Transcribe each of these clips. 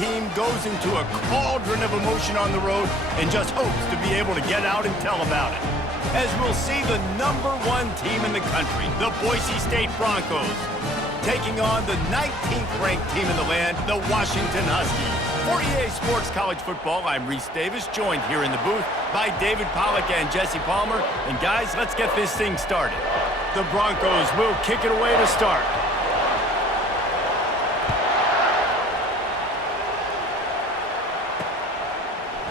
team goes into a cauldron of emotion on the road and just hopes to be able to get out and tell about it. As we'll see the #1 team in the country, the Boise State Broncos, taking on the 19th ranked team in the land, the Washington Huskies. For EA Sports College Football, I'm Reese Davis, joined here in the booth by David Pollack and Jesse Palmer. And guys, let's get this thing started. The Broncos will kick it away to start.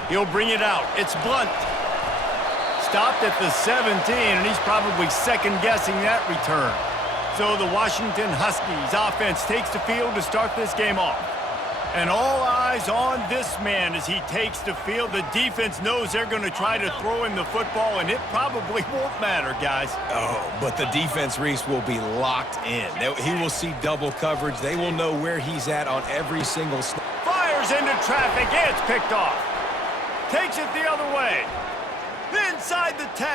He'll bring it out. It's Blunt. Stopped at the 17, and he's probably second-guessing that return. So the Washington Huskies offense takes the field to start this game off. And all eyes on this man as he takes the field. The defense knows they're going to try to throw him the football, and it probably won't matter, guys. Oh, but the defense, Reese, will be locked in. He will see double coverage. They will know where he's at on every single snap. Fires into traffic. It's picked off. Takes it the other way. Inside the 10.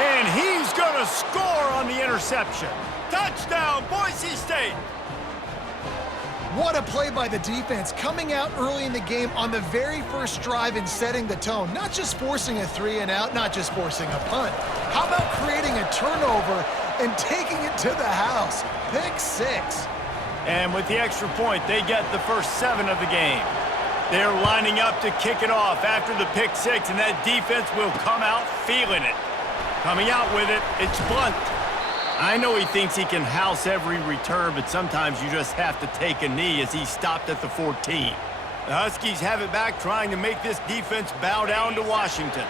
And he's going to score on the interception. Touchdown, Boise State. What a play by the defense, coming out early in the game on the very first drive and setting the tone. Not just forcing a 3-and-out, not just forcing a punt. How about creating a turnover and taking it to the house? Pick 6. And with the extra point, they get the first 7 of the game. They're lining up to kick it off after the pick 6, and that defense will come out feeling it. Coming out with it, it's Blunt. I know he thinks he can house every return, but sometimes you just have to take a knee as he stopped at the 14. The Huskies have it back, trying to make this defense bow down to Washington.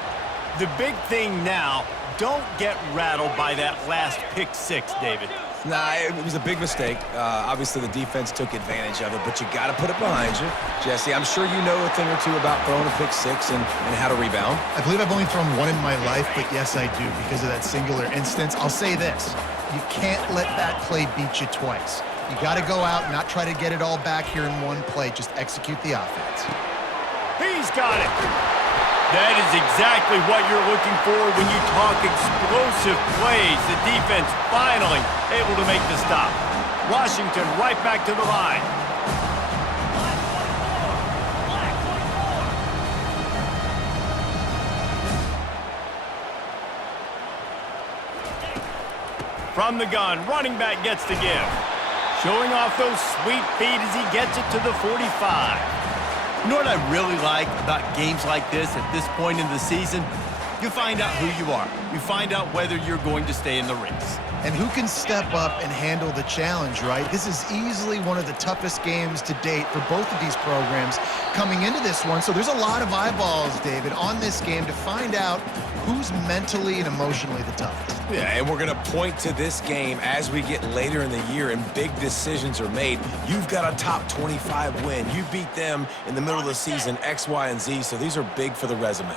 The big thing now, don't get rattled by that last pick 6, David. Nah, it was a big mistake. Obviously, the defense took advantage of it, but you got to put it behind you. Jesse, I'm sure you know a thing or two about throwing a pick 6 and how to rebound. I believe I've only thrown one in my life, but yes, I do because of that singular instance. I'll say this. You can't let that play beat you twice. You got to go out and not try to get it all back here in one play. Just execute the offense. He's got it. That is exactly what you're looking for when you talk explosive plays. The defense finally able to make the stop. Washington right back to the line. From the gun, running back gets the give. Showing off those sweet feet as he gets it to the 45. You know what I really like about games like this at this point in the season? You find out who you are. You find out whether you're going to stay in the race. And who can step up and handle the challenge, right? This is easily one of the toughest games to date for both of these programs coming into this one. So there's a lot of eyeballs, David, on this game to find out who's mentally and emotionally the toughest. Yeah, and we're going to point to this game as we get later in the year and big decisions are made. You've got a top 25 win. You beat them in the middle of the season, X, Y, and Z, so these are big for the resume.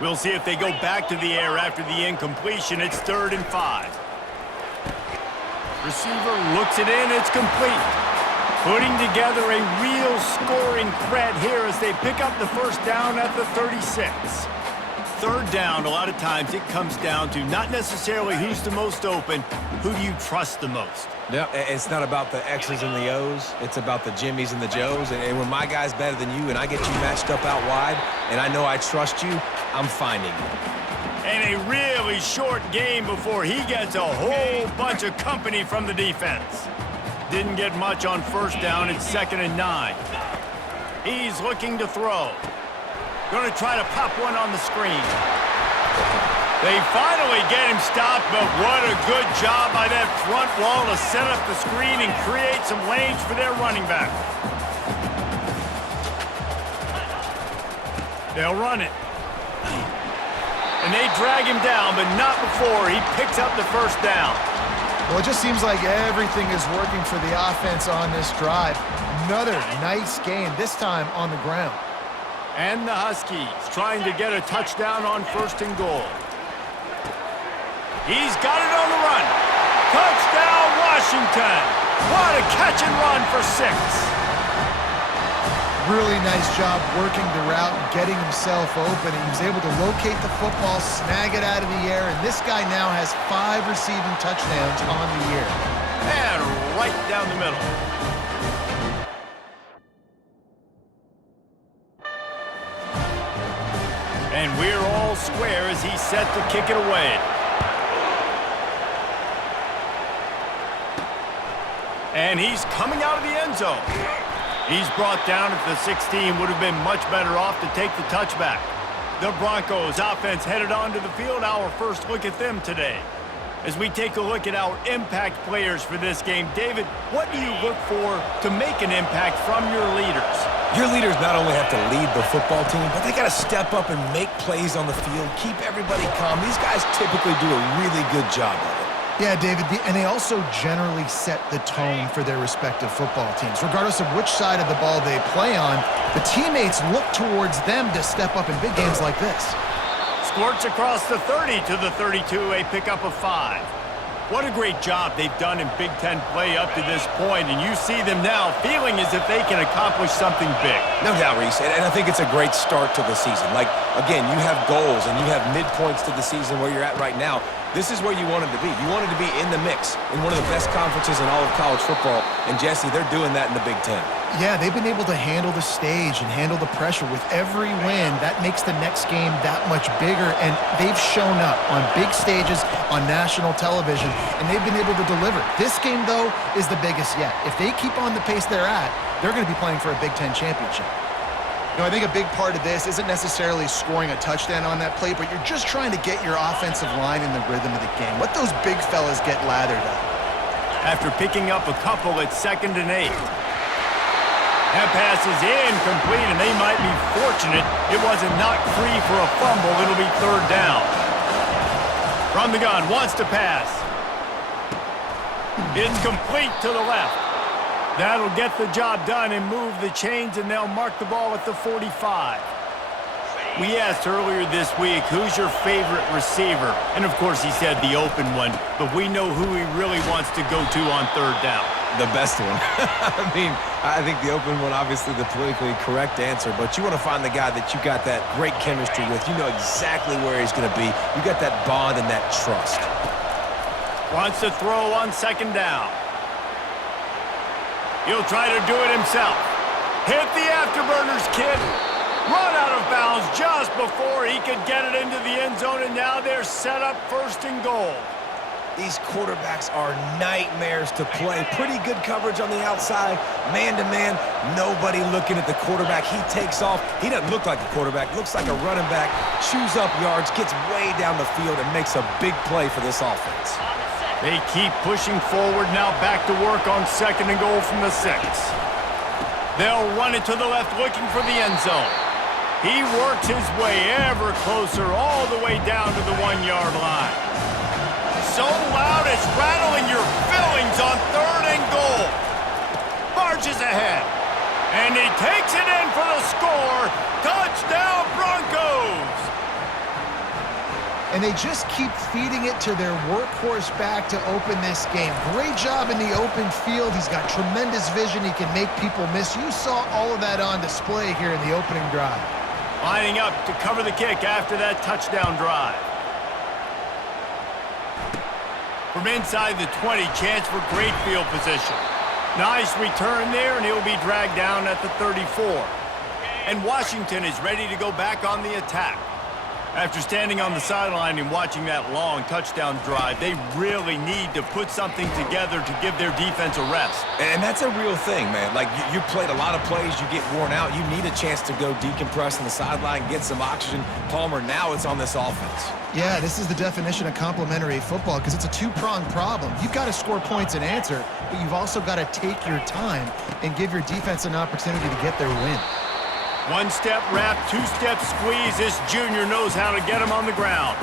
We'll see if they go back to the air after the incompletion. It's 3rd and 5. Receiver looks it in. It's complete. Putting together a real scoring threat here as they pick up the first down at the 36. 3rd down, a lot of times it comes down to not necessarily who's the most open, who do you trust the most? Yeah, it's not about the X's and the O's. It's about the Jimmies and the Joes. And when my guy's better than you and I get you matched up out wide and I know I trust you, I'm finding you. And a really short game before he gets a whole bunch of company from the defense. Didn't get much on 1st down. It's 2nd and 9. He's looking to throw. Going to try to pop one on the screen. They finally get him stopped, but what a good job by that front wall to set up the screen and create some lanes for their running back. They'll run it. And they drag him down, but not before he picks up the 1st down. Well, it just seems like everything is working for the offense on this drive. Another nice game, this time on the ground. And the Huskies trying to get a touchdown on 1st and goal. He's got it on the run. Touchdown, Washington. What a catch and run for 6. Really nice job working the route and getting himself open. He was able to locate the football, snag it out of the air, and this guy now has 5 receiving touchdowns on the year. And right down the middle. And we're all square as he's set to kick it away. And he's coming out of the end zone. He's brought down at the 16. Would have been much better off to take the touchback. The Broncos offense headed onto the field. Our first look at them today. As we take a look at our impact players for this game, David, what do you look for to make an impact from your leaders? Your leaders not only have to lead the football team, but they got to step up and make plays on the field, keep everybody calm. These guys typically do a really good job of it. Yeah, David, and they also generally set the tone for their respective football teams. Regardless of which side of the ball they play on, the teammates look towards them to step up in big games like this. Squirts across the 30 to the 32, a pickup of 5. What a great job they've done in Big Ten play up to this point, and you see them now feeling as if they can accomplish something big. No doubt, Reese, and I think it's a great start to the season. Like, again, you have goals and you have midpoints to the season where you're at right now. This is where you wanted to be. You wanted to be in the mix in one of the best conferences in all of college football, and Jesse, they're doing that in the Big Ten. Yeah, they've been able to handle the stage and handle the pressure with every win. That makes the next game that much bigger, and they've shown up on big stages on national television, and they've been able to deliver. This game, though, is the biggest yet. If they keep on the pace they're at, they're going to be playing for a Big Ten championship. You know, I think a big part of this isn't necessarily scoring a touchdown on that play, but you're just trying to get your offensive line in the rhythm of the game. Let those big fellas get lathered up. After picking up a couple at 2nd and 8. That pass is incomplete, and they might be fortunate it wasn't knocked free for a fumble. It'll be 3rd down. From the gun, wants to pass. It's complete to the left. That'll get the job done and move the chains, and they'll mark the ball at the 45. We asked earlier this week, who's your favorite receiver? And, of course, he said the open one, but we know who he really wants to go to on 3rd down. The best one. I mean, I think the open one, obviously the politically correct answer, but you want to find the guy that you got that great chemistry with. You know exactly where he's going to be. You got that bond and that trust. Wants to throw on 2nd down. He'll try to do it himself. Hit the afterburners, kid. Run out of bounds just before he could get it into the end zone, and now they're set up 1st and goal. These quarterbacks are nightmares to play. Pretty good coverage on the outside. Man-to-man, nobody looking at the quarterback. He takes off. He doesn't look like a quarterback. Looks like a running back. Chews up yards, gets way down the field, and makes a big play for this offense. They keep pushing forward, now back to work on 2nd and goal from the 6. They'll run it to the left looking for the end zone. He works his way ever closer all the way down to the 1-yard line. So loud it's rattling your fillings on 3rd and goal. Marches ahead. And he takes it in for the score. Touchdown, Broncos! And they just keep feeding it to their workhorse back to open this game. Great job in the open field. He's got tremendous vision. He can make people miss. You saw all of that on display here in the opening drive. Lining up to cover the kick after that touchdown drive. From inside the 20, chance for great field position. Nice return there, and he'll be dragged down at the 34. And Washington is ready to go back on the attack. After standing on the sideline and watching that long touchdown drive, they really need to put something together to give their defense a rest. And that's a real thing, man. Like, you played a lot of plays, you get worn out, you need a chance to go decompress on the sideline, get some oxygen. Palmer, now it's on this offense. Yeah, this is the definition of complementary football because it's a two-pronged problem. You've got to score points and answer, but you've also got to take your time and give your defense an opportunity to get their win. One-step wrap, two-step squeeze. This junior knows how to get him on the ground.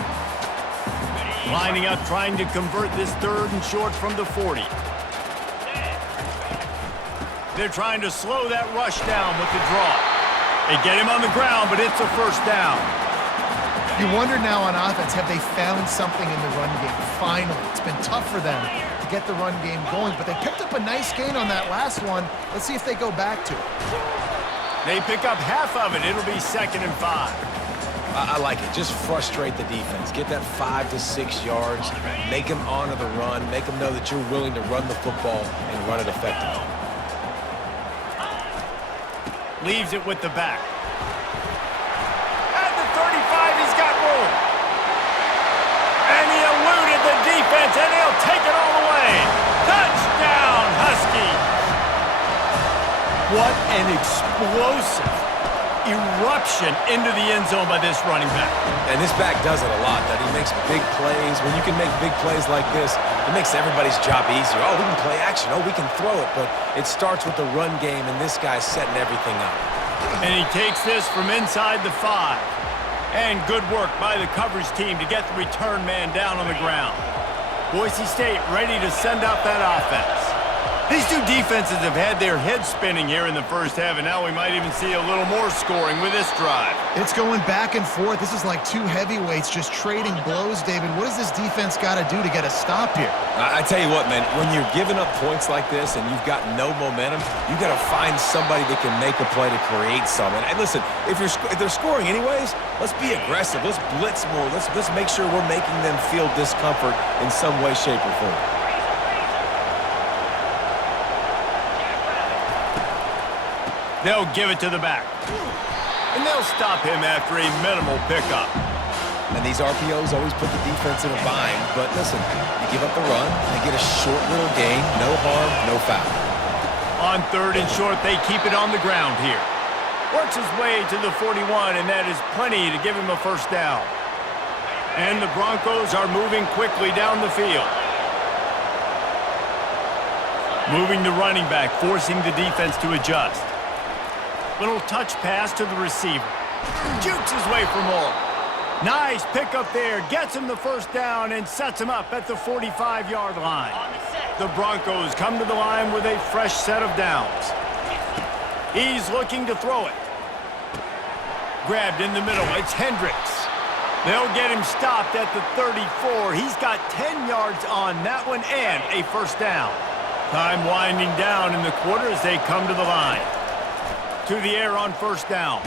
Lining up, trying to convert this 3rd and short from the 40. They're trying to slow that rush down with the draw. They get him on the ground, but it's a 1st down. You wonder now on offense, have they found something in the run game? Finally, it's been tough for them to get the run game going, but they picked up a nice gain on that last one. Let's see if they go back to it. They pick up half of it. It'll be 2nd and 5. I like it. Just frustrate the defense. Get that 5 to 6 yards. Make them honor the run. Make them know that you're willing to run the football and run it effectively. Leaves it with the back. At the 35 yards, and he'll take it all the way. Touchdown, Huskies. What an explosive eruption into the end zone by this running back. And this back does it a lot, that he makes big plays. When you can make big plays like this, it makes everybody's job easier. Oh, we can play action. Oh, we can throw it. But it starts with the run game, and this guy's setting everything up. And he takes this from inside the 5. And good work by the coverage team to get the return man down on the ground. Boise State ready to send out that offense. These two defenses have had their heads spinning here in the first half, and now we might even see a little more scoring with this drive. It's going back and forth. This is like two heavyweights just trading blows, David. What does this defense got to do to get a stop here? I tell you what, man, when you're giving up points like this and you've got no momentum, you got to find somebody that can make a play to create something. And listen, if they're scoring anyways, let's be aggressive. Let's blitz more. Let's make sure we're making them feel discomfort in some way, shape, or form. They'll give it to the back. And they'll stop him after a minimal pickup. And these RPOs always put the defense in a bind. But listen, you give up the run, they get a short little gain, no harm, no foul. On 3rd and short, they keep it on the ground here. Works his way to the 41, and that is plenty to give him a first down. And the Broncos are moving quickly down the field. Moving the running back, forcing the defense to adjust. Little touch pass to the receiver. Jukes his way for more. Nice pickup there. Gets him the first down and sets him up at the 45-yard line. The Broncos come to the line with a fresh set of downs. He's looking to throw it. Grabbed in the middle. It's Hendricks. They'll get him stopped at the 34. He's got 10 yards on that one and a first down. Time winding down in the quarter as they come to the line. To the air on first down.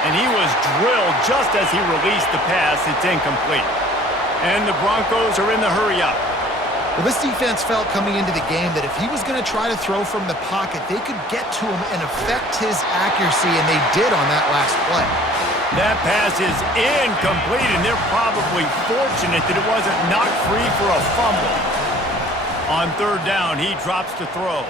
And he was drilled just as he released the pass. It's incomplete. And the Broncos are in the hurry-up. Well, this defense felt coming into the game that if he was going to try to throw from the pocket, they could get to him and affect his accuracy, and they did on that last play. That pass is incomplete, and they're probably fortunate that it wasn't knocked free for a fumble. On 3rd down, he drops to throw.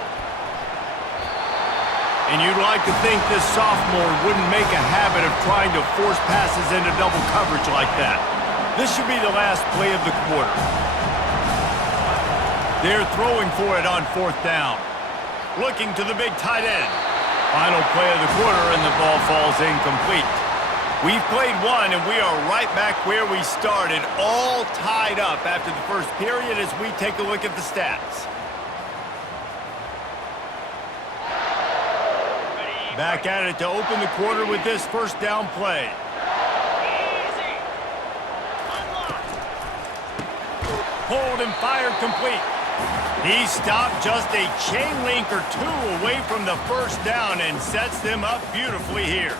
And you'd like to think this sophomore wouldn't make a habit of trying to force passes into double coverage like that. This should be the last play of the quarter. They're throwing for it on 4th down. Looking to the big tight end. Final play of the quarter, and the ball falls incomplete. We've played one, and we are right back where we started, all tied up after the first period as we take a look at the stats. Back at it to open the quarter with this first down play. Hold and fired complete. He stopped just a chain link or two away from the first down and sets them up beautifully here.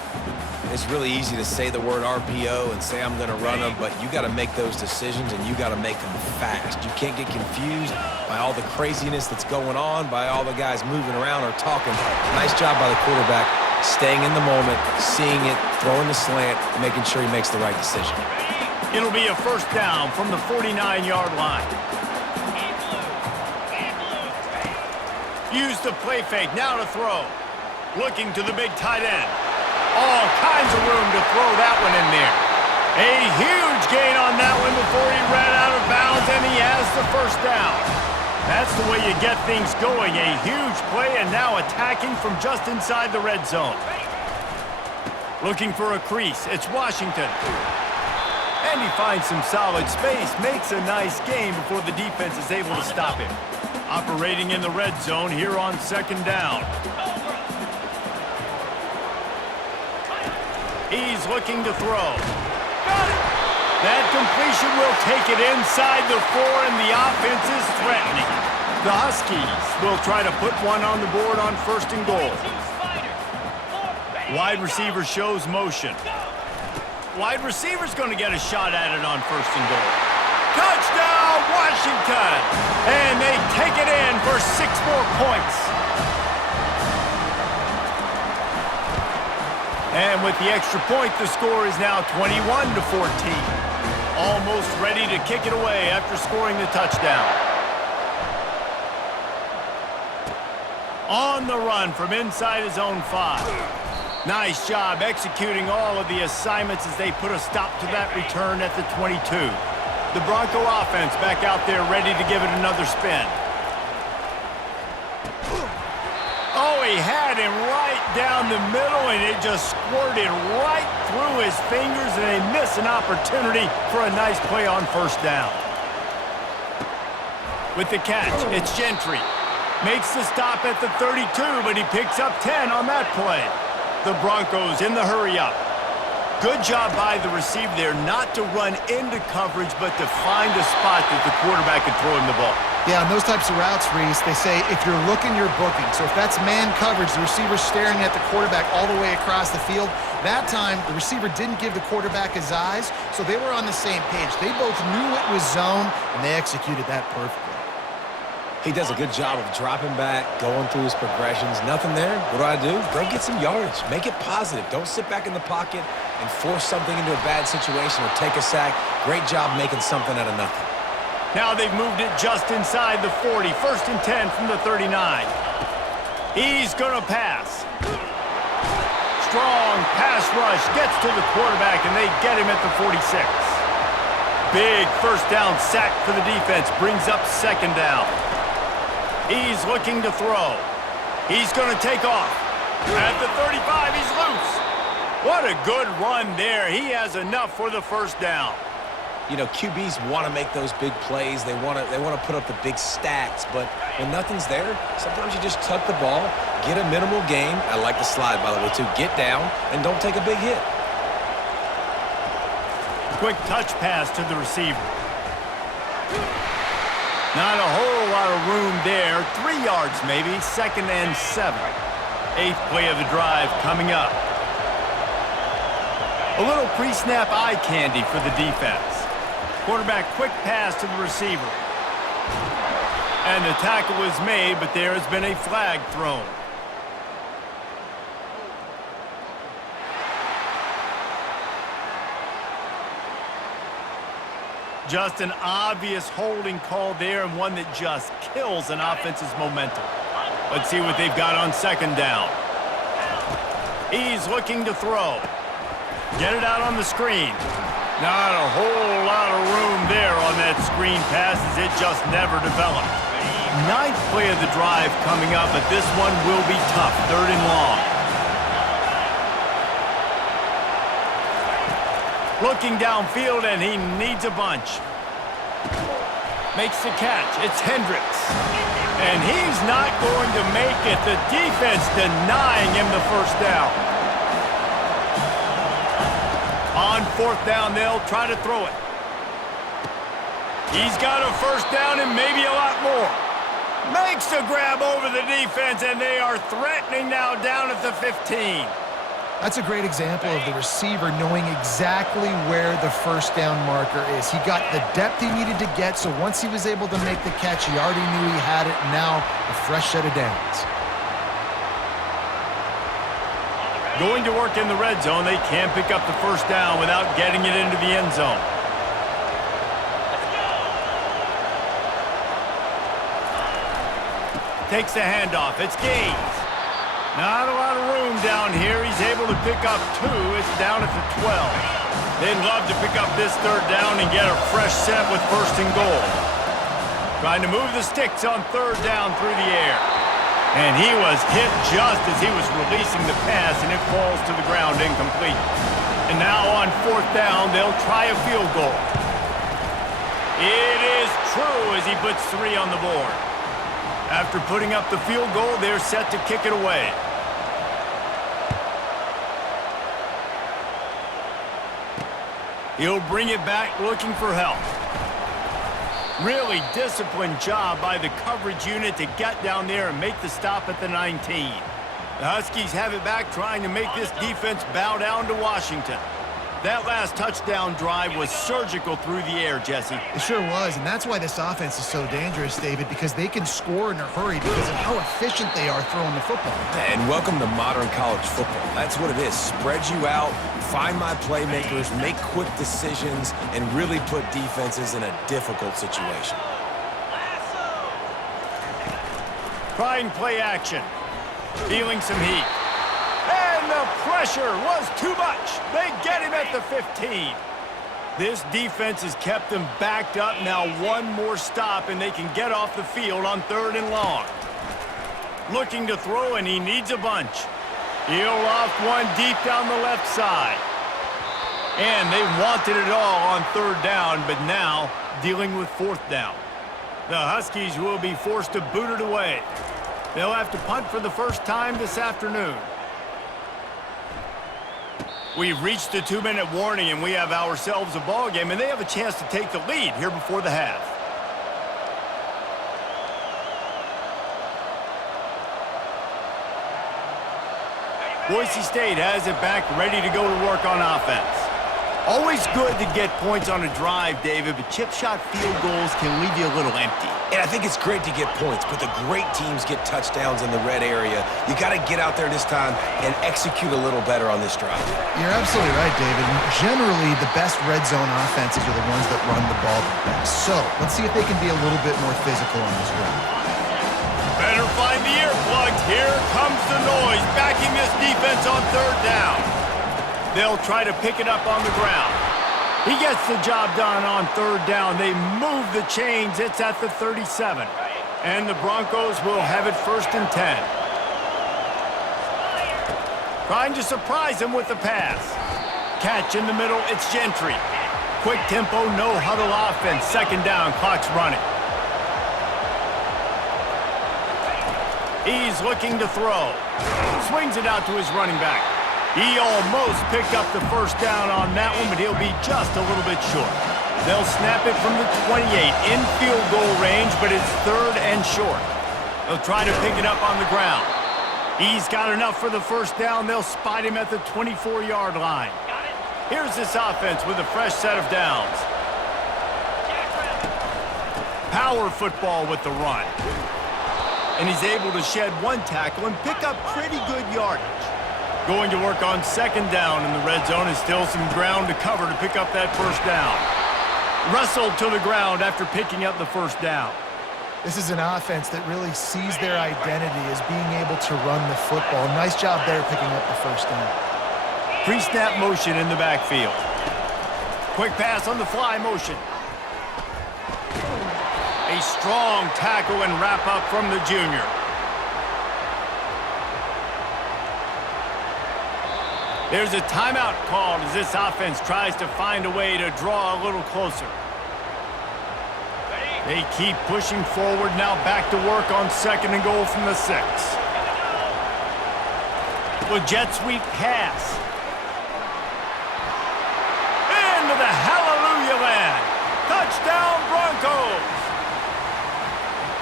It's really easy to say the word RPO and say I'm going to run them, but you got to make those decisions and you got to make them fast. You can't get confused by all the craziness that's going on, by all the guys moving around or talking. Nice job by the quarterback, staying in the moment, seeing it, throwing the slant, making sure he makes the right decision. It'll be a first down from the 49-yard line. Use the play fake, now to throw. Looking to the big tight end. All kinds of room to throw that one in there. A huge gain on that one before he ran out of bounds, and he has the first down. That's the way you get things going. A huge play, and now attacking from just inside the red zone. Looking for a crease. It's Washington. And he finds some solid space. Makes a nice gain before the defense is able to stop him. Operating in the red zone here on 2nd down. He's looking to throw. Got it! That completion will take it inside the 4, and the offense is threatening. The Huskies will try to put one on the board on 1st and goal. Wide receiver shows motion. Wide receiver's going to get a shot at it on 1st and goal. Touchdown, Washington! And they take it in for 6 more points. And with the extra point, the score is now 21-14. Almost ready to kick it away after scoring the touchdown. On the run from inside his own 5. Nice job executing all of the assignments as they put a stop to that return at the 22. The Bronco offense back out there ready to give it another spin. Oh, he had him right down the middle, and it just squirted right through his fingers, and they miss an opportunity for a nice play on first down. With the catch, it's Gentry. Makes the stop at the 32, but he picks up 10 on that play. The Broncos in the hurry-up. Good job by the receiver there not to run into coverage, but to find a spot that the quarterback can throw him the ball. Yeah, on those types of routes, Reese, they say if you're looking, you're booking. So if that's man coverage, the receiver's staring at the quarterback all the way across the field. That time, the receiver didn't give the quarterback his eyes, so they were on the same page. They both knew it was zone, and they executed that perfectly. He does a good job of dropping back, going through his progressions. Nothing there. What do? Go get some yardage. Make it positive. Don't sit back in the pocket and force something into a bad situation or take a sack. Great job making something out of nothing. Now they've moved it just inside the 40. 1st and 10 from the 39. He's going to pass. Strong pass rush gets to the quarterback, and they get him at the 46. Big first down sack for the defense. Brings up second down. He's looking to throw. He's going to take off. At the 35, he's loose. What a good run there. He has enough for the first down. You know, QBs want to make those big plays. They want to put up the big stats, but when nothing's there, sometimes you just tuck the ball, get a minimal gain. I like the slide, by the way, too. Get down and don't take a big hit. Quick touch pass to the receiver. Not a whole lot of room there. 3 yards maybe. 2nd and 7. 8th play of the drive coming up. A little pre-snap eye candy for the defense. Quarterback quick pass to the receiver. And the tackle is made, but there has been a flag thrown. Just an obvious holding call there, and one that just kills an offense's momentum. Let's see what they've got on second down. He's looking to throw. Get it out on the screen. Not a whole lot of room there on that screen pass, as it just never developed. 9th play of the drive coming up, but this one will be tough. 3rd and long. Looking downfield, and he needs a bunch. Makes the catch. It's Hendricks. And he's not going to make it. The defense denying him the first down. On 4th down, they'll try to throw it. He's got a first down and maybe a lot more. Makes the grab over the defense, and they are threatening now down at the 15. That's a great example of the receiver knowing exactly where the first down marker is. He got the depth he needed to get, so once he was able to make the catch, he already knew he had it. Now, a fresh set of downs. Going to work in the red zone, they can't pick up the first down without getting it into the end zone. Takes the handoff. It's Gaines. Not a lot of room down here. He's able to pick up 2. It's down at the 12. They'd love to pick up this 3rd down and get a fresh set with 1st and goal. Trying to move the sticks on 3rd down through the air. And he was hit just as he was releasing the pass, and it falls to the ground incomplete. And now on 4th down, they'll try a field goal. It is true as he puts 3 on the board. After putting up the field goal, they're set to kick it away. He'll bring it back looking for help. Really disciplined job by the coverage unit to get down there and make the stop at the 19. The Huskies have it back, trying to make this defense bow down to Washington. That last touchdown drive was surgical through the air, Jesse. It sure was, and that's why this offense is so dangerous, David, because they can score in a hurry because of how efficient they are throwing the football. And welcome to modern college football. That's what it is. Spread you out, find my playmakers, make quick decisions, and really put defenses in a difficult situation. Trying play action. Feeling some heat. And the pressure was too much. They get him at the 15. This defense has kept them backed up. Now one more stop, and they can get off the field on 3rd and long. Looking to throw, and he needs a bunch. He'll loft one deep down the left side. And they wanted it all on 3rd down, but now dealing with 4th down. The Huskies will be forced to boot it away. They'll have to punt for the first time this afternoon. We've reached the 2-minute warning, and we have ourselves a ball game, and they have a chance to take the lead here before the half. Boise State has it back, ready to go to work on offense. Always good to get points on a drive, David, but chip shot field goals can leave you a little empty. And I think it's great to get points, but the great teams get touchdowns in the red area. You got to get out there this time and execute a little better on this drive. You're absolutely right, David. Generally, the best red zone offenses are the ones that run the ball the best. So let's see if they can be a little bit more physical on this drive. Better find the earplugs. Here comes the noise, backing this defense on 3rd down. They'll try to pick it up on the ground. He gets the job done on 3rd down. They move the chains. It's at the 37. And the Broncos will have it 1st and 10. Trying to surprise him with the pass. Catch in the middle. It's Gentry. Quick tempo, no huddle offense. 2nd down, clock's running. He's looking to throw. Swings it out to his running back. He almost picked up the 1st down on that one, but he'll be just a little bit short. They'll snap it from the 28 in field goal range, but it's 3rd and short. They'll try to pick it up on the ground. He's got enough for the 1st down. They'll spot him at the 24-yard line. Here's this offense with a fresh set of downs. Power football with the run. And he's able to shed one tackle and pick up pretty good yardage. Going to work on 2nd down in the red zone, and still some ground to cover to pick up that 1st down. Wrestled to the ground after picking up the 1st down. This is an offense that really sees their identity as being able to run the football. Nice job there picking up the 1st down. Pre-snap motion in the backfield. Quick pass on the fly motion. A strong tackle and wrap up from the junior. There's a timeout called as this offense tries to find a way to draw a little closer. They keep pushing forward, now back to work on 2nd and goal from the 6. With jet sweep pass. Into the hallelujah land. Touchdown Broncos.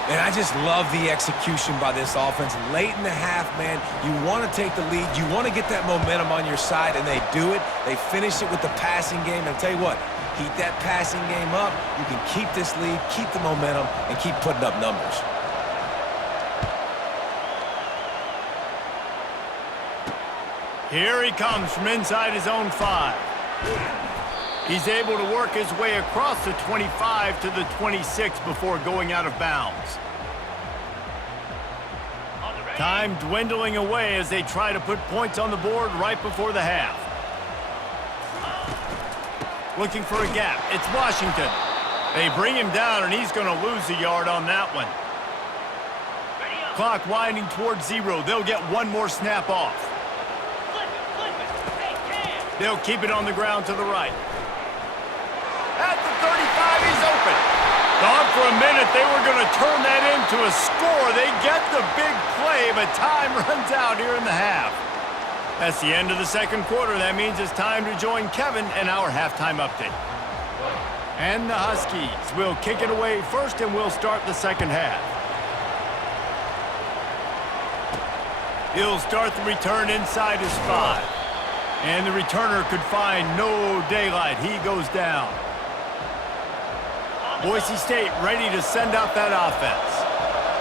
And I just love the execution by this offense. Late in the half, man, you want to take the lead. You want to get that momentum on your side, and they do it. They finish it with the passing game. And I'll tell you what, heat that passing game up. You can keep this lead, keep the momentum, and keep putting up numbers. Here he comes from inside his own 5. He's able to work his way across the 25 to the 26 before going out of bounds. Time dwindling away as they try to put points on the board right before the half. Looking for a gap. It's Washington. They bring him down, and he's going to lose a yard on that one. Clock winding towards 0. They'll get one more snap off. They'll keep it on the ground to the right. At the 35, he's open. Thought for a minute they were going to turn that into a score. They get the big play, but time runs out here in the half. That's the end of the 2nd quarter. That means it's time to join Kevin in our halftime update. And the Huskies will kick it away first, and we'll start the 2nd half. He'll start the return inside his 5. And the returner could find no daylight. He goes down. Boise State ready to send out that offense.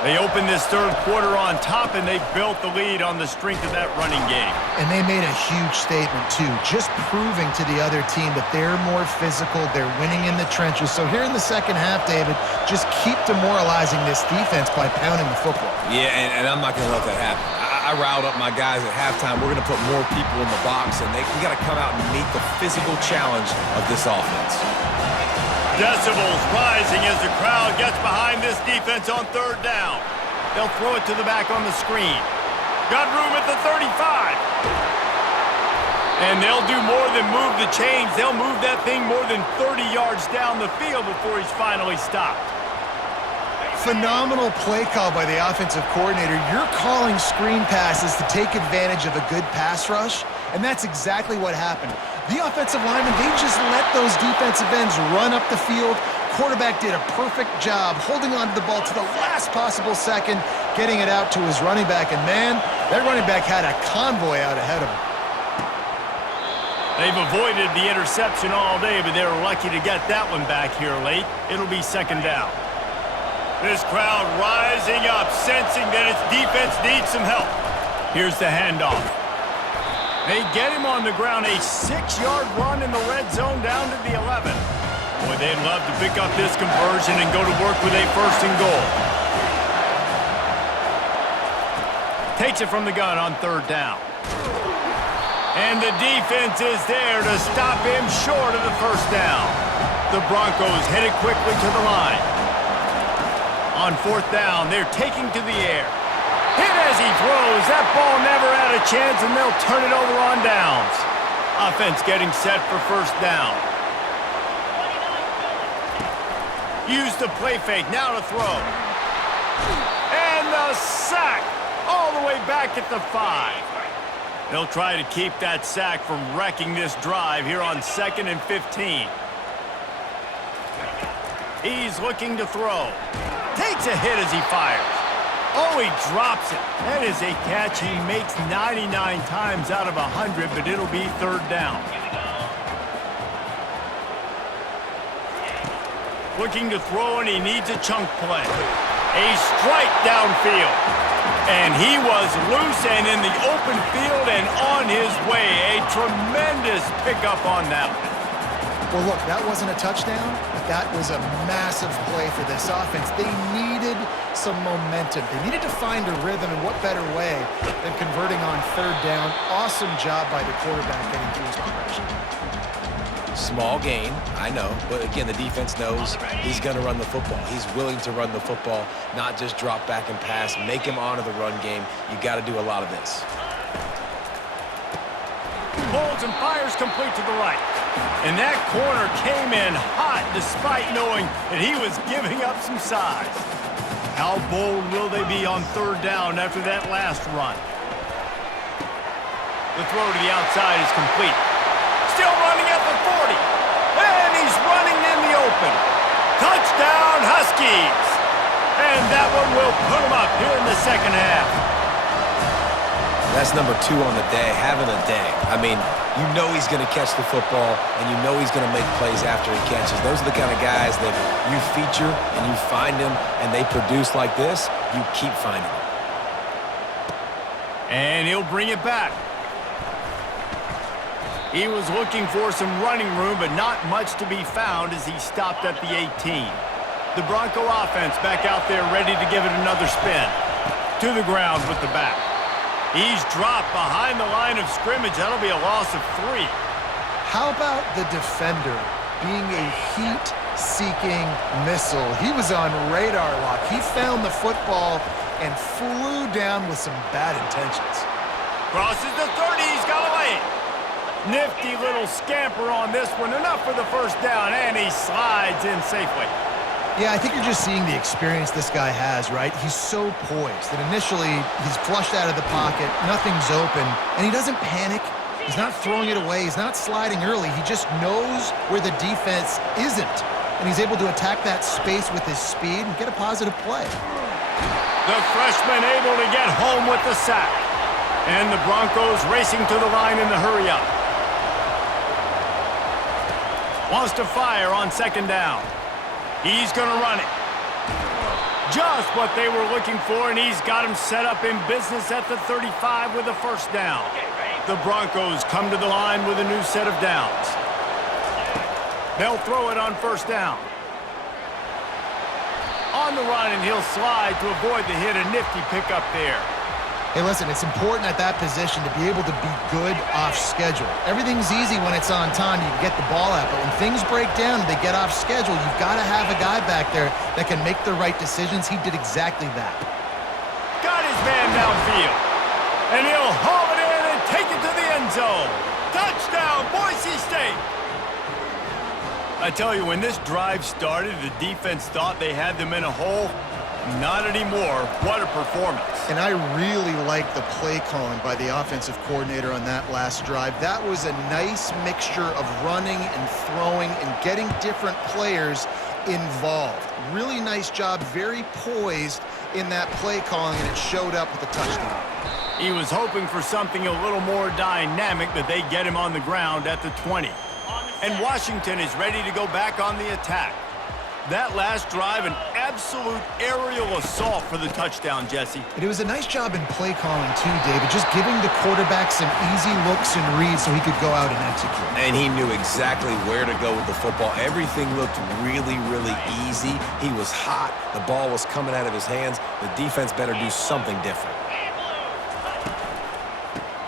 They opened this third quarter on top, and they built the lead on the strength of that running game. And they made a huge statement, too, just proving to the other team that they're more physical, they're winning in the trenches. So here in the second half, David, just keep demoralizing this defense by pounding the football. Yeah, and I'm not going to let that happen. I riled up my guys at halftime. We're going to put more people in the box, and we got to come out and meet the physical challenge of this offense. Decibels rising as the crowd gets behind this defense on third down. They'll throw it to the back on the screen. Got room at the 35. And they'll do more than move the chains. They'll move that thing more than 30 yards down the field before he's finally stopped. Phenomenal play call by the offensive coordinator. You're calling screen passes to take advantage of a good pass rush, and that's exactly what happened. The offensive linemen, they just let those defensive ends run up the field. Quarterback did a perfect job holding on to the ball to the last possible second, getting it out to his running back, and man, that running back had a convoy out ahead of him. They've avoided the interception all day, but they were lucky to get that one back here late. It'll be second down. This crowd rising up, sensing that its defense needs some help. Here's the handoff. They get him on the ground, a 6-yard run in the red zone down to the 11. Boy, they'd love to pick up this conversion and go to work with a first and goal. Takes it from the gun on third down. And the defense is there to stop him short of the first down. The Broncos headed quickly to the line. On fourth down, they're taking to the air. Hit as he throws. That ball never had a chance, and they'll turn it over on downs. Offense getting set for first down. Use the play fake. Now to throw. And the sack all the way back at the 5. They'll try to keep that sack from wrecking this drive here on 2nd and 15. He's looking to throw. Takes a hit as he fires. Oh, he drops it. That is a catch he makes 99 times out of 100, but it'll be third down. Looking to throw, and he needs a chunk play. A strike downfield. And he was loose and in the open field and on his way. A tremendous pickup on that one. Well, look, that wasn't a touchdown, but that was a massive play for this offense. They needed some momentum. They needed to find a rhythm, and what better way than converting on third down. Awesome job by the quarterback getting through his progression. Small gain, I know, but again, the defense knows he's going to run the football. He's willing to run the football, not just drop back and pass, make him honor the run game. You got to do a lot of this. Pulls and fires complete to the right. And that corner came in hot despite knowing that he was giving up some size. How bold will they be on third down after that last run? The throw to the outside is complete. Still running at the 40. And he's running in the open. Touchdown, Huskies. And that one will put him up here in the second half. That's number 2 on the day, having a day. I mean, you know he's going to catch the football, and you know he's going to make plays after he catches. Those are the kind of guys that you feature and you find them, and they produce like this, you keep finding them. And he'll bring it back. He was looking for some running room, but not much to be found as he stopped at the 18. The Bronco offense back out there ready to give it another spin. To the ground with the back. He's dropped behind the line of scrimmage. That'll be a loss of 3. How about the defender being a heat-seeking missile? He was on radar lock. He found the football and flew down with some bad intentions. Crosses the 30. He's got away. Nifty little scamper on this one. Enough for the first down, and he slides in safely. Yeah, I think you're just seeing the experience this guy has, right? He's so poised that initially he's flushed out of the pocket, nothing's open, and he doesn't panic. He's not throwing it away. He's not sliding early. He just knows where the defense isn't, and he's able to attack that space with his speed and get a positive play. The freshman able to get home with the sack. And the Broncos racing to the line in the hurry up. Wants to fire on second down. He's going to run it. Just what they were looking for, and he's got him set up in business at the 35 with a first down. The Broncos come to the line with a new set of downs. They'll throw it on first down. On the run, and he'll slide to avoid the hit. A nifty pickup there. Hey, listen, it's important at that position to be able to be good off schedule. Everything's easy when it's on time. You can get the ball out, but when things break down and they get off schedule, you've got to have a guy back there that can make the right decisions. He did exactly that. Got his man downfield, and he'll haul it in and take it to the end zone. Touchdown, Boise State! I tell you, when this drive started, the defense thought they had them in a hole. Not anymore. What a performance. And I really like the play calling by the offensive coordinator on that last drive. That was a nice mixture of running and throwing and getting different players involved. Really nice job, very poised in that play calling, and it showed up with a touchdown. He was hoping for something a little more dynamic, but they get him on the ground at the 20. And Washington is ready to go back on the attack. That last drive, an absolute aerial assault for the touchdown, Jesse. And it was a nice job in play calling too, David, just giving the quarterback some easy looks and reads so he could go out and execute. And he knew exactly where to go with the football. Everything looked really, really easy. He was hot. The ball was coming out of his hands. The defense better do something different.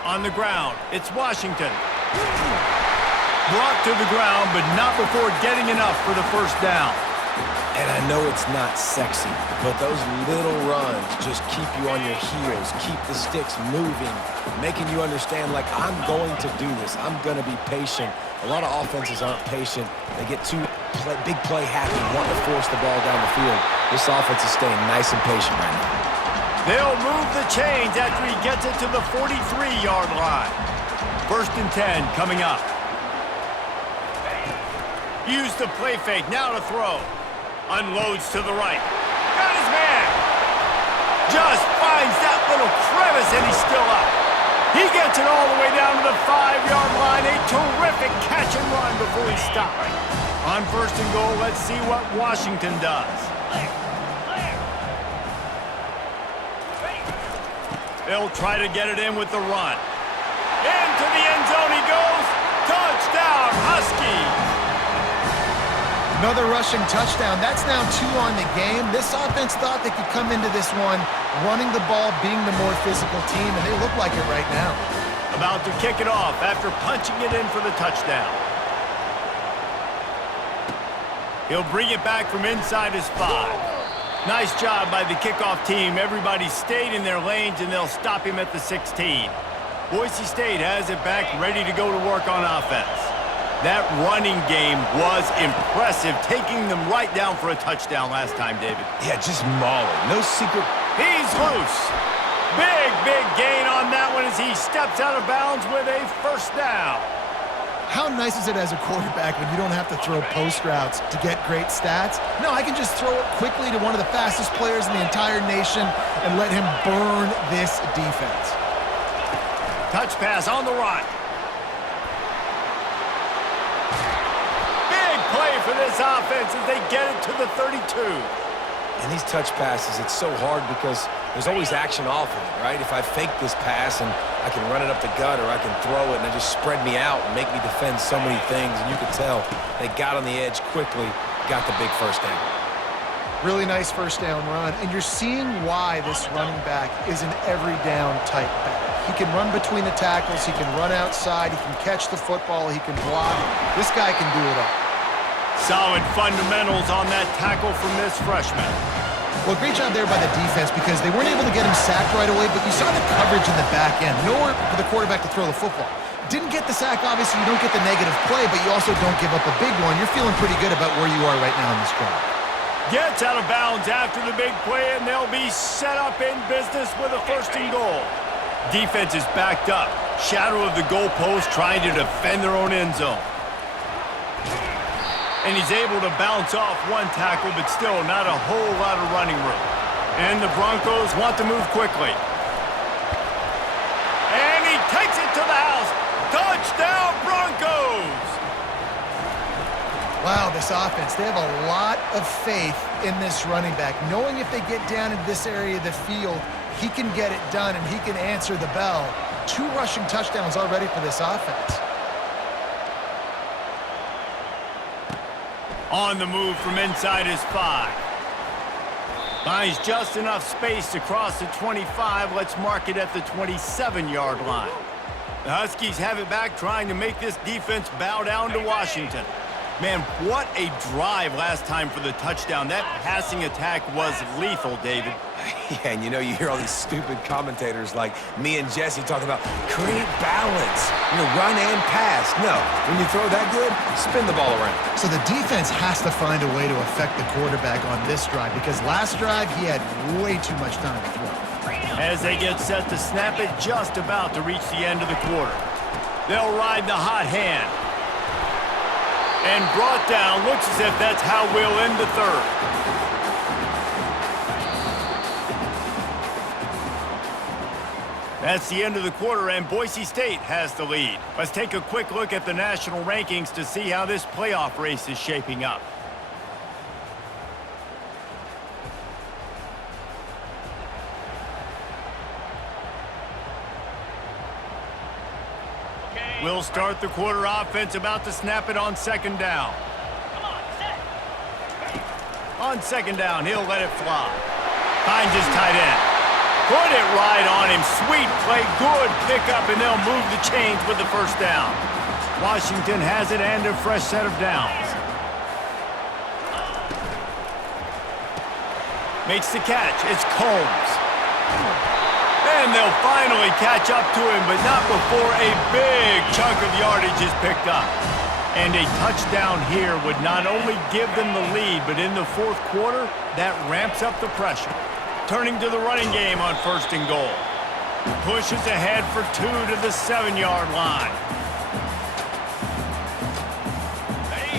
On the ground, it's Washington. Brought to the ground, but not before getting enough for the first down. And I know it's not sexy, but those little runs just keep you on your heels, keep the sticks moving, making you understand, like, I'm going to do this. I'm going to be patient. A lot of offenses aren't patient. They get too big play happy, wanting to force the ball down the field. This offense is staying nice and patient right now. They'll move the chains after he gets it to the 43-yard line. 1st and 10 coming up. Use the play fake, now to throw. Unloads to the right. Got his man. Just finds that little crevice, and he's still up. He gets it all the way down to the 5-yard line. A terrific catch and run before he stopped. On 1st and goal, let's see what Washington does. They'll try to get it in with the run. Into the end zone he goes. Touchdown, Huskies. Another rushing touchdown. That's now 2 on the game. This offense thought they could come into this one running the ball, being the more physical team, and they look like it right now. About to kick it off after punching it in for the touchdown. He'll bring it back from inside his 5. Nice job by the kickoff team. Everybody stayed in their lanes, and they'll stop him at the 16. Boise State has it back, ready to go to work on offense. That running game was impressive, taking them right down for a touchdown last time, David. Yeah, just mauling. No secret. He's loose. Big gain on that one as he steps out of bounds with a first down. How nice is it as a quarterback when you don't have to throw post routes to get great stats? No, I can just throw it quickly to one of the fastest players in the entire nation and let him burn this defense. Touch pass on the run. Play for this offense as they get it to the 32. And these touch passes, it's so hard because there's always action off of it, right? If I fake this pass and I can run it up the gut, or I can throw it and it just spread me out and make me defend so many things, and you can tell they got on the edge quickly, got the big first down. Really nice first down run, and you're seeing why this running back is an every down type back. He can run between the tackles, he can run outside, he can catch the football, he can block. This guy can do it all. Solid fundamentals on that tackle from this freshman. Well, great job there by the defense because they weren't able to get him sacked right away, but you saw the coverage in the back end. Nowhere for the quarterback to throw the football. Didn't get the sack, obviously. You don't get the negative play, but you also don't give up a big one. You're feeling pretty good about where you are right now in this drive. Gets out of bounds after the big play, and they'll be set up in business with a 1st and goal. Defense is backed up. Shadow of the goalpost trying to defend their own end zone. And he's able to bounce off one tackle, but still not a whole lot of running room. And the Broncos want to move quickly. And he takes it to the house. Touchdown, Broncos! Wow, this offense, they have a lot of faith in this running back, knowing if they get down in this area of the field, he can get it done and he can answer the bell. 2 rushing touchdowns already for this offense. On the move from inside his 5. Finds just enough space to cross the 25. Let's mark it at the 27-yard line. The Huskies have it back, trying to make this defense bow down to Washington. Man, what a drive last time for the touchdown. That passing attack was lethal, David. Yeah, and you hear all these stupid commentators like me and Jesse talking about create balance, run and pass. No, when you throw that good, spin the ball around. So the defense has to find a way to affect the quarterback on this drive because last drive he had way too much time to throw. As they get set to snap it, just about to reach the end of the quarter. They'll ride the hot hand. And brought down, looks as if that's how we'll end the third. That's the end of the quarter, and Boise State has the lead. Let's take a quick look at the national rankings to see how this playoff race is shaping up. We'll start the quarter offense, about to snap it on second down. On second down, he'll let it fly. Finds his tight end. Put it right on him. Sweet play, good pickup, and they'll move the chains with the first down. Washington has it and a fresh set of downs. Makes the catch. It's Combs. And they'll finally catch up to him, but not before a big chunk of yardage is picked up. And a touchdown here would not only give them the lead, but in the fourth quarter, that ramps up the pressure. Turning to the running game on first and goal. Pushes ahead for 2 to the 7-yard line.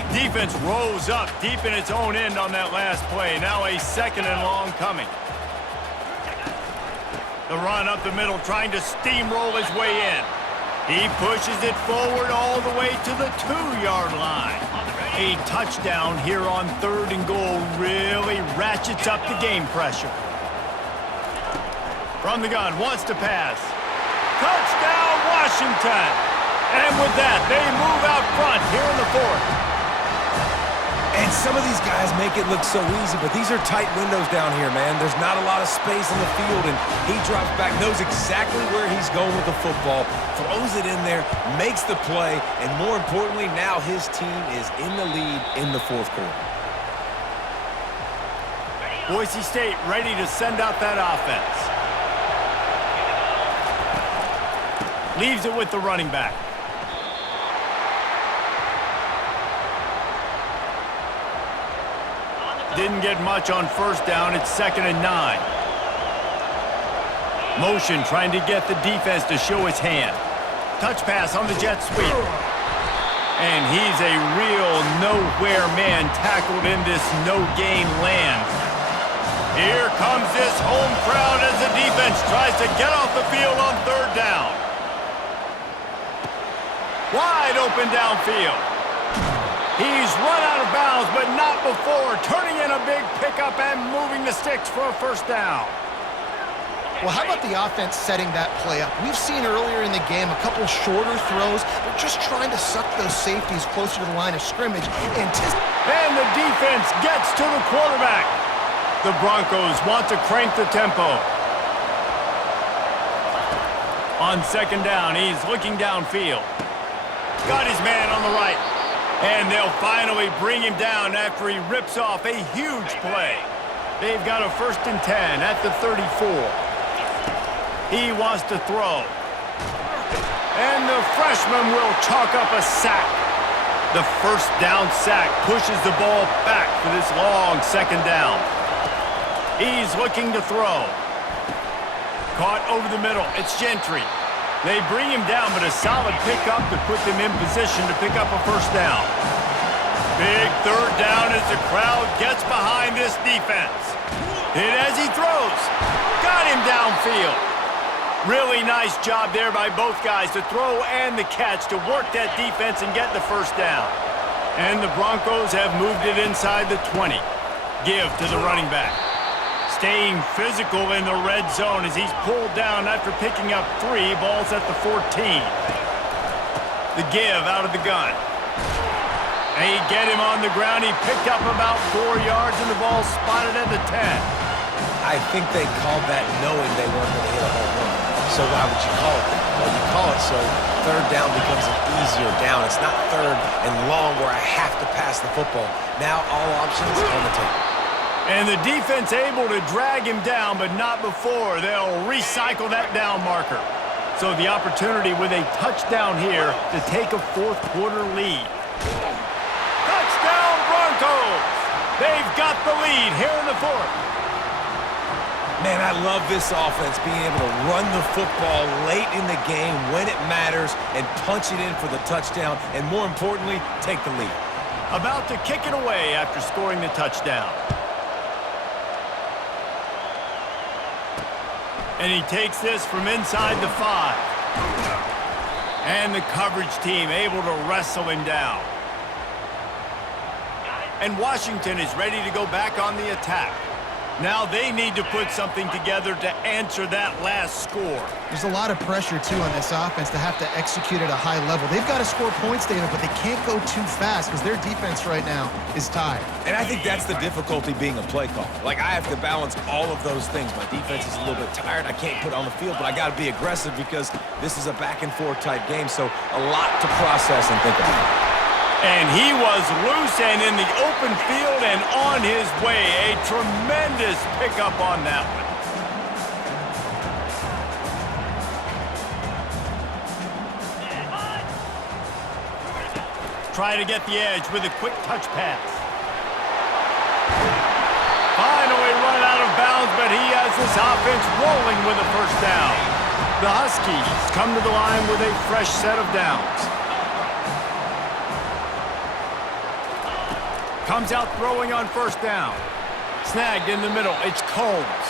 Defense rolls up deep in its own end on that last play. Now a second and long coming. The run up the middle, trying to steamroll his way in. He pushes it forward all the way to the 2-yard line. A touchdown here on third and goal really ratchets up the game pressure. From the gun, wants to pass. Touchdown, Washington! And with that, they move out front here in the fourth. And some of these guys make it look so easy, but these are tight windows down here, man. There's not a lot of space on the field, and he drops back, knows exactly where he's going with the football, throws it in there, makes the play, and more importantly, now his team is in the lead in the fourth quarter. Boise State ready to send out that offense. Leaves it with the running back. Didn't get much on first down. It's 2nd and 9. Motion trying to get the defense to show his hand. Touch pass on the jet sweep. And he's a real nowhere man tackled in this no-gain land. Here comes this home crowd as the defense tries to get off the field on third down. Wide open downfield. He's run out of bounds, but not before turning in a big pickup and moving the sticks for a first down. Well, how about the offense setting that play up? We've seen earlier in the game a couple shorter throws. They're just trying to suck those safeties closer to the line of scrimmage. And the defense gets to the quarterback. The Broncos want to crank the tempo. On second down, he's looking downfield. Got his man on the right. And they'll finally bring him down after he rips off a huge play. They've got a 1st and 10 at the 34. He wants to throw. And the freshman will chalk up a sack. The first down sack pushes the ball back for this long second down. He's looking to throw. Caught over the middle. It's Gentry. They bring him down, but a solid pickup to put them in position to pick up a first down. Big third down as the crowd gets behind this defense. Hit as he throws. Got him downfield. Really nice job there by both guys to throw and the catch to work that defense and get the first down. And the Broncos have moved it inside the 20. Give to the running back. Staying physical in the red zone as he's pulled down after picking up 3 balls at the 14. The give out of the gun. They get him on the ground. He picked up about 4 yards, and the ball spotted at the 10. I think they called that knowing they weren't going to hit a home run. So why would you call it that? Well, you call it so third down becomes an easier down. It's not third and long where I have to pass the football. Now all options on the table. And the defense able to drag him down, but not before. They'll recycle that down marker. So the opportunity with a touchdown here to take a fourth-quarter lead. Touchdown, Broncos! They've got the lead here in the fourth. Man, I love this offense, being able to run the football late in the game when it matters and punch it in for the touchdown, and more importantly, take the lead. About to kick it away after scoring the touchdown. And he takes this from inside the 5. And the coverage team able to wrestle him down. And Washington is ready to go back on the attack. Now they need to put something together to answer that last score. There's a lot of pressure, too, on this offense to have to execute at a high level. They've got to score points, David, but they can't go too fast because their defense right now is tired. And I think that's the difficulty being a play caller. Like, I have to balance all of those things. My defense is a little bit tired. I can't put it on the field, but I got to be aggressive because this is a back-and-forth type game, so a lot to process and think about. And he was loose and in the open field and on his way. A tremendous pickup on that one. Try to get the edge with a quick touch pass. Finally run out of bounds, but he has this offense rolling with a first down. The Huskies come to the line with a fresh set of downs. Comes out throwing on first down. Snagged in the middle. It's Combs.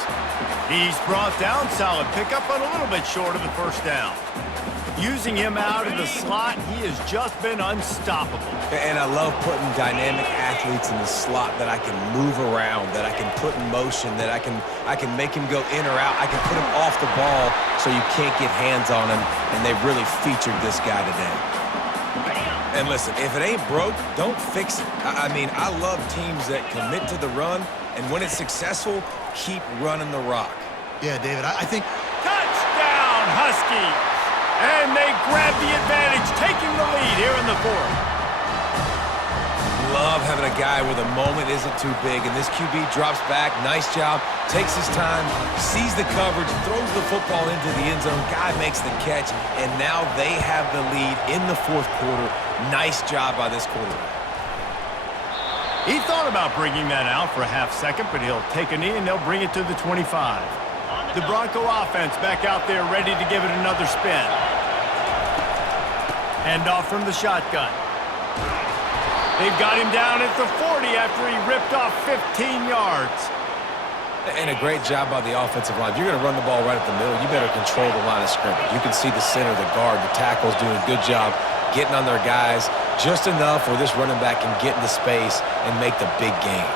He's brought down. Solid pickup, but a little bit short of the first down. Using him out of the slot, he has just been unstoppable. And I love putting dynamic athletes in the slot that I can move around, that I can put in motion, that I can make him go in or out. I can put him off the ball so you can't get hands on him, and they've really featured this guy today. And listen, if it ain't broke, don't fix it. I mean, I love teams that commit to the run, and when it's successful, keep running the rock. Yeah, David, I think... Touchdown, Huskies! And they grab the advantage, taking the lead here in the fourth. Love having a guy where the moment isn't too big, and this QB drops back, nice job, takes his time, sees the coverage, throws the football into the end zone, guy makes the catch, and now they have the lead in the fourth quarter. Nice job by this quarterback. He thought about bringing that out for a half second, but he'll take a knee and they'll bring it to the 25. The Bronco offense back out there ready to give it another spin. Hand off from the shotgun. They've got him down at the 40 after he ripped off 15 yards. And a great job by the offensive line. If you're going to run the ball right at the middle, you better control the line of scrimmage. You can see the center, the guard, the tackles doing a good job getting on their guys just enough where this running back can get into space and make the big game.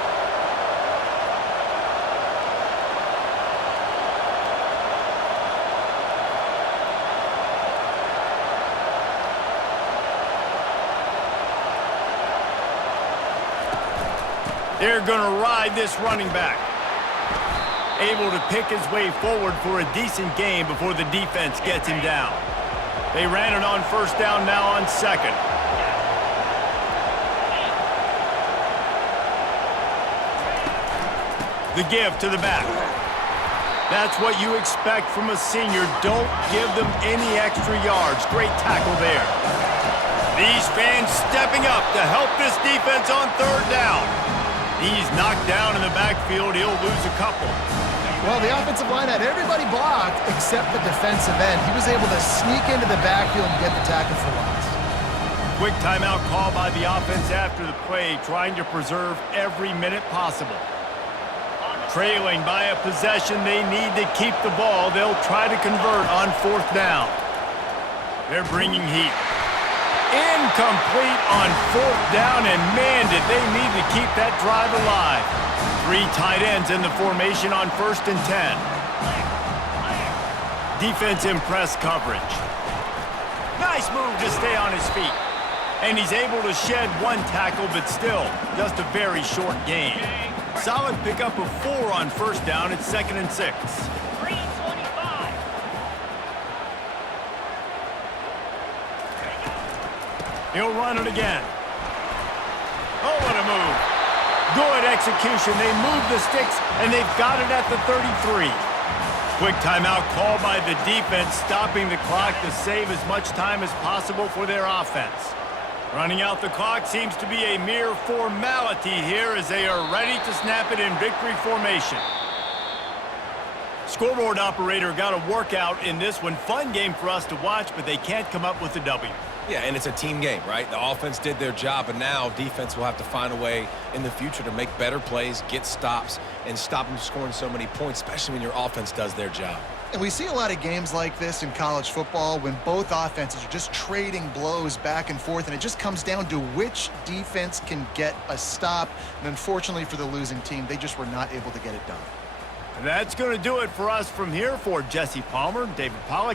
They're going to ride this running back. Able to pick his way forward for a decent game before the defense gets him down. They ran it on first down, now on second. The give to the back. That's what you expect from a senior. Don't give them any extra yards. Great tackle there. These fans stepping up to help this defense on third down. He's knocked down in the backfield. He'll lose a couple. Well, the offensive line had everybody blocked except the defensive end. He was able to sneak into the backfield and get the tackle for loss. Quick timeout call by the offense after the play, trying to preserve every minute possible. Trailing by a possession, they need to keep the ball. They'll try to convert on fourth down. They're bringing heat. In Incomplete on 4th down, and man, did they need to keep that drive alive. 3 tight ends in the formation on 1st and 10. Defense in press coverage. Nice move to stay on his feet. And he's able to shed 1 tackle, but still, just a very short gain. Solid pickup of 4 on 1st down. It's 2nd and 6. 3:25. He'll run it again. Oh, what a move. Good execution. They move the sticks, and they've got it at the 33. Quick timeout called by the defense, stopping the clock to save as much time as possible for their offense. Running out the clock seems to be a mere formality here as they are ready to snap it in victory formation. Scoreboard operator got a workout in this one. Fun game for us to watch, but they can't come up with a W. Yeah, and it's a team game, right? The offense did their job, but now defense will have to find a way in the future to make better plays, get stops, and stop them scoring so many points, especially when your offense does their job. And we see a lot of games like this in college football when both offenses are just trading blows back and forth, and it just comes down to which defense can get a stop. And unfortunately for the losing team, they just were not able to get it done. That's going to do it for us from here. For Jesse Palmer, David Pollack.